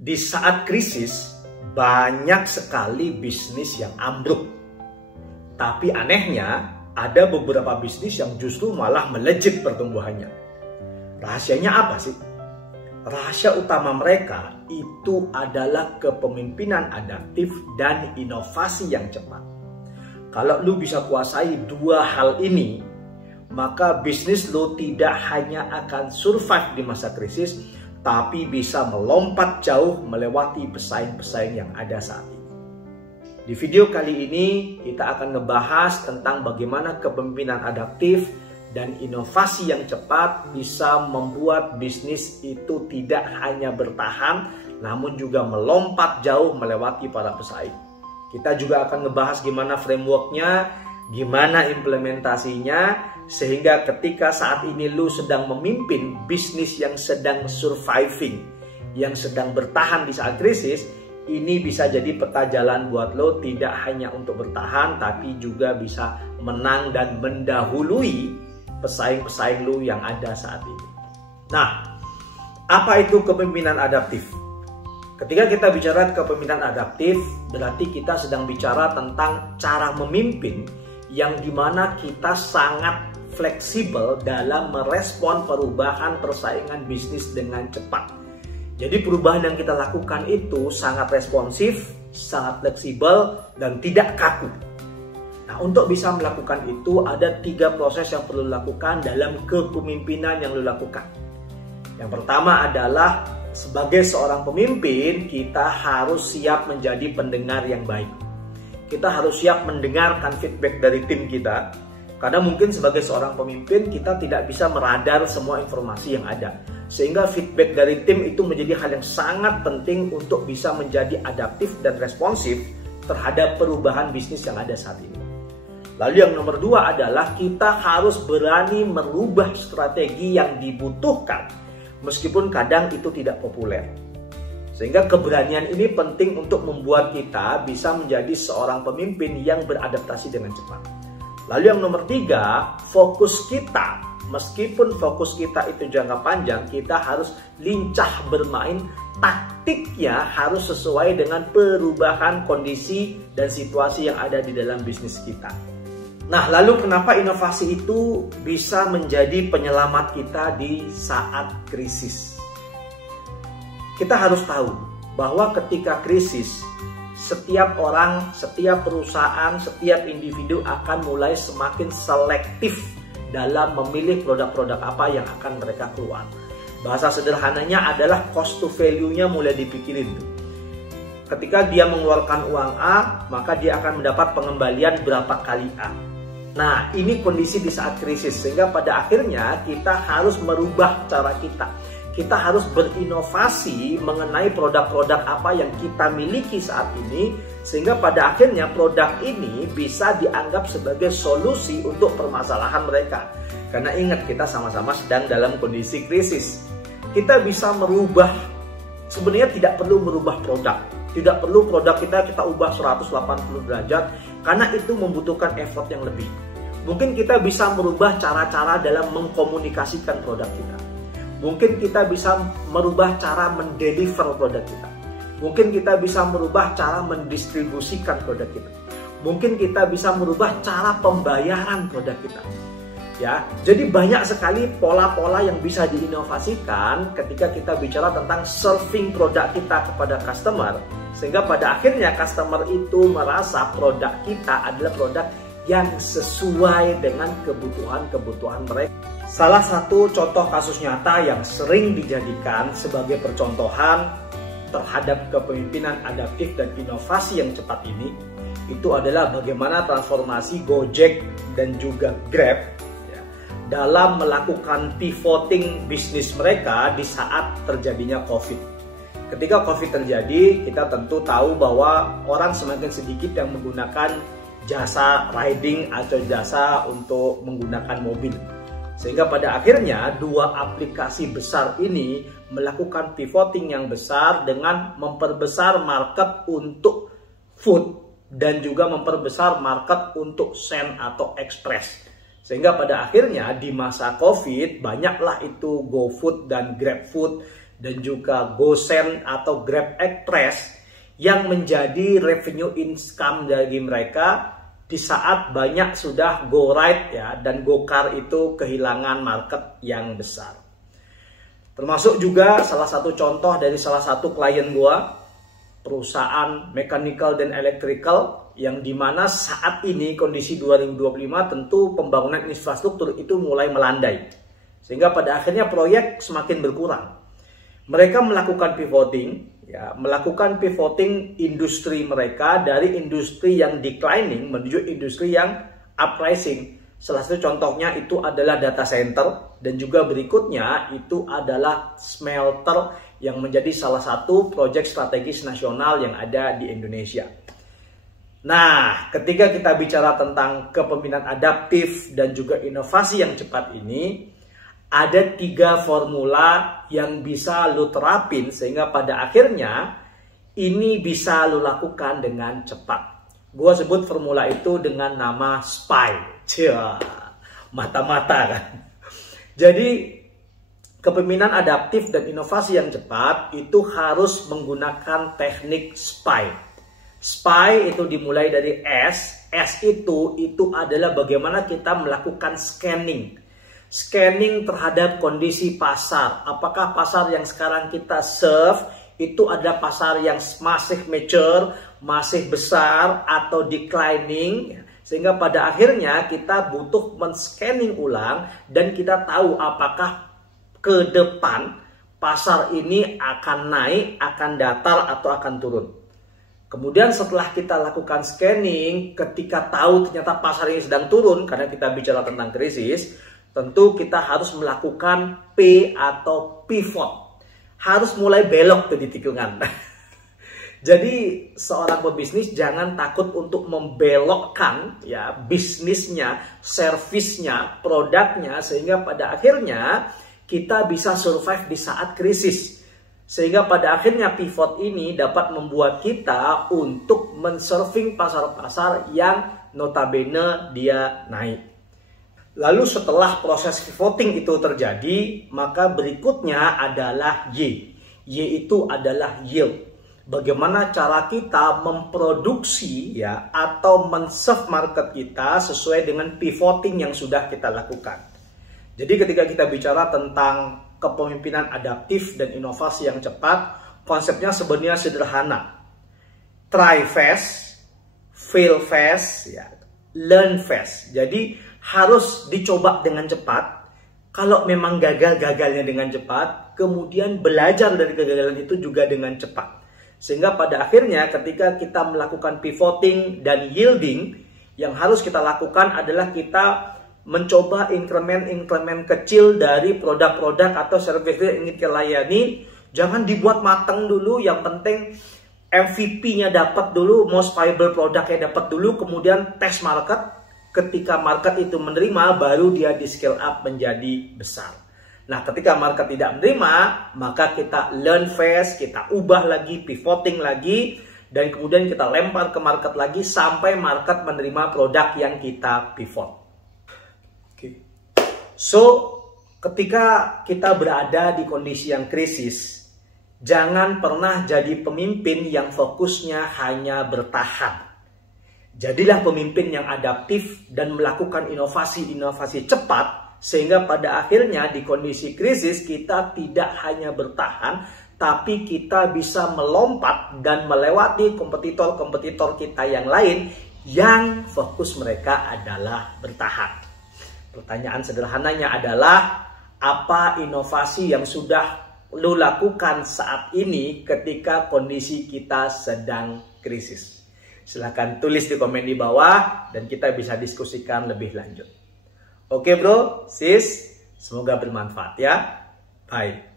Di saat krisis, banyak sekali bisnis yang ambruk. Tapi anehnya, ada beberapa bisnis yang justru malah melejit pertumbuhannya. Rahasianya apa sih? Rahasia utama mereka itu adalah kepemimpinan adaptif dan inovasi yang cepat. Kalau lu bisa kuasai dua hal ini, maka bisnis lu tidak hanya akan survive di masa krisis, tapi bisa melompat jauh melewati pesaing-pesaing yang ada saat ini. Di video kali ini kita akan ngebahas tentang bagaimana kepemimpinan adaptif dan inovasi yang cepat bisa membuat bisnis itu tidak hanya bertahan, namun juga melompat jauh melewati para pesaing. Kita juga akan ngebahas gimana frameworknya, gimana implementasinya, sehingga ketika saat ini lu sedang memimpin bisnis yang sedang surviving, yang sedang bertahan di saat krisis, ini bisa jadi peta jalan buat lo tidak hanya untuk bertahan, tapi juga bisa menang dan mendahului pesaing-pesaing lu yang ada saat ini. Nah, apa itu kepemimpinan adaptif? Ketika kita bicara kepemimpinan adaptif, berarti kita sedang bicara tentang cara memimpin yang dimana kita sangat fleksibel dalam merespon perubahan persaingan bisnis dengan cepat. Jadi perubahan yang kita lakukan itu sangat responsif, sangat fleksibel, dan tidak kaku. Nah, untuk bisa melakukan itu ada 3 proses yang perlu dilakukan dalam kepemimpinan yang lo lakukan. Yang pertama adalah sebagai seorang pemimpin, kita harus siap menjadi pendengar yang baik. Kita harus siap mendengarkan feedback dari tim kita. Karena mungkin sebagai seorang pemimpin kita tidak bisa meradar semua informasi yang ada. Sehingga feedback dari tim itu menjadi hal yang sangat penting untuk bisa menjadi adaptif dan responsif terhadap perubahan bisnis yang ada saat ini. Lalu yang nomor 2 adalah kita harus berani merubah strategi yang dibutuhkan meskipun kadang itu tidak populer. Sehingga keberanian ini penting untuk membuat kita bisa menjadi seorang pemimpin yang beradaptasi dengan cepat. Lalu yang nomor 3, fokus kita. Meskipun fokus kita itu jangka panjang, kita harus lincah bermain. Taktiknya harus sesuai dengan perubahan kondisi dan situasi yang ada di dalam bisnis kita. Nah, lalu kenapa inovasi itu bisa menjadi penyelamat kita di saat krisis? Kita harus tahu bahwa ketika krisis, setiap orang, setiap perusahaan, setiap individu akan mulai semakin selektif dalam memilih produk-produk apa yang akan mereka keluar. Bahasa sederhananya adalah cost to value-nya mulai dipikirin. Ketika dia mengeluarkan uang A, maka dia akan mendapat pengembalian berapa kali A. Nah, ini kondisi di saat krisis, sehingga pada akhirnya kita harus merubah cara kita. Kita harus berinovasi mengenai produk-produk apa yang kita miliki saat ini, sehingga pada akhirnya produk ini bisa dianggap sebagai solusi untuk permasalahan mereka. Karena ingat, kita sama-sama sedang dalam kondisi krisis. Kita bisa merubah, sebenarnya tidak perlu merubah produk. Tidak perlu produk kita ubah 180 derajat, karena itu membutuhkan effort yang lebih. Mungkin kita bisa merubah cara-cara dalam mengkomunikasikan produk kita. Mungkin kita bisa merubah cara mendeliver produk kita. Mungkin kita bisa merubah cara mendistribusikan produk kita. Mungkin kita bisa merubah cara pembayaran produk kita. Ya, jadi banyak sekali pola-pola yang bisa diinovasikan ketika kita bicara tentang serving produk kita kepada customer, sehingga pada akhirnya customer itu merasa produk kita adalah produk yang sesuai dengan kebutuhan mereka. Salah satu contoh kasus nyata yang sering dijadikan sebagai percontohan terhadap kepemimpinan adaptif dan inovasi yang cepat ini, itu adalah bagaimana transformasi Gojek dan juga Grab dalam melakukan pivoting bisnis mereka di saat terjadinya COVID. Ketika COVID terjadi, kita tentu tahu bahwa orang semakin sedikit yang menggunakan jasa riding atau jasa untuk menggunakan mobil. Sehingga pada akhirnya dua aplikasi besar ini melakukan pivoting yang besar dengan memperbesar market untuk food dan juga memperbesar market untuk send atau express. Sehingga pada akhirnya di masa COVID banyaklah itu GoFood dan GrabFood dan juga GoSend atau Grab Express yang menjadi revenue income dari mereka di saat banyak sudah GoRide ya dan GoCar itu kehilangan market yang besar. Termasuk juga salah satu contoh dari salah satu klien gua, perusahaan mechanical dan electrical, yang dimana saat ini kondisi 2025 tentu pembangunan infrastruktur itu mulai melandai. Sehingga pada akhirnya proyek semakin berkurang. Mereka melakukan pivoting industri mereka dari industri yang declining menuju industri yang uprising. Salah satu contohnya itu adalah data center dan juga berikutnya itu adalah smelter yang menjadi salah satu proyek strategis nasional yang ada di Indonesia. Nah, ketika kita bicara tentang kepemimpinan adaptif dan juga inovasi yang cepat ini, ada 3 formula yang bisa lo terapin sehingga pada akhirnya ini bisa lo lakukan dengan cepat. Gua sebut formula itu dengan nama SPY. Mata-mata kan. Jadi kepemimpinan adaptif dan inovasi yang cepat itu harus menggunakan teknik SPY. SPY itu dimulai dari S. S itu adalah bagaimana kita melakukan scanning. Scanning terhadap kondisi pasar. Apakah pasar yang sekarang kita serve itu adalah pasar yang masih mature, masih besar atau declining, sehingga pada akhirnya kita butuh men-scanning ulang dan kita tahu apakah ke depan pasar ini akan naik, akan datar atau akan turun. Kemudian setelah kita lakukan scanning, ketika tahu ternyata pasar ini sedang turun karena kita bicara tentang krisis, tentu kita harus melakukan P atau pivot. Harus mulai belok tuh di tikungan. Jadi seorang pebisnis jangan takut untuk membelokkan ya bisnisnya, servisnya, produknya sehingga pada akhirnya kita bisa survive di saat krisis. Sehingga pada akhirnya pivot ini dapat membuat kita untuk mensurfing pasar-pasar yang notabene dia naik. Lalu setelah proses pivoting itu terjadi, maka berikutnya adalah Y. Y itu adalah yield. Bagaimana cara kita memproduksi ya atau men-serve market kita sesuai dengan pivoting yang sudah kita lakukan. Jadi ketika kita bicara tentang kepemimpinan adaptif dan inovasi yang cepat, konsepnya sebenarnya sederhana. Try fast, fail fast, ya, learn fast. Jadi harus dicoba dengan cepat. Kalau memang gagalnya dengan cepat, kemudian belajar dari kegagalan itu juga dengan cepat. Sehingga pada akhirnya ketika kita melakukan pivoting dan yielding, yang harus kita lakukan adalah kita mencoba increment kecil dari produk-produk atau service yang ingin kita layani. Jangan dibuat matang dulu, yang penting MVP-nya dapat dulu, most viable produknya dapat dulu, kemudian test market. Ketika market itu menerima, baru dia di scale up menjadi besar. Nah, ketika market tidak menerima, maka kita learn fast, kita ubah lagi, pivoting lagi, dan kemudian kita lempar ke market lagi sampai market menerima produk yang kita pivot. So, ketika kita berada di kondisi yang krisis, jangan pernah jadi pemimpin yang fokusnya hanya bertahan. Jadilah pemimpin yang adaptif dan melakukan inovasi-inovasi cepat, sehingga pada akhirnya di kondisi krisis kita tidak hanya bertahan, tapi kita bisa melompat dan melewati kompetitor-kompetitor kita yang lain yang fokus mereka adalah bertahan. Pertanyaan sederhananya adalah, apa inovasi yang sudah lo lakukan saat ini ketika kondisi kita sedang krisis? Silahkan tulis di komen di bawah dan kita bisa diskusikan lebih lanjut. Oke bro, sis, semoga bermanfaat ya. Bye.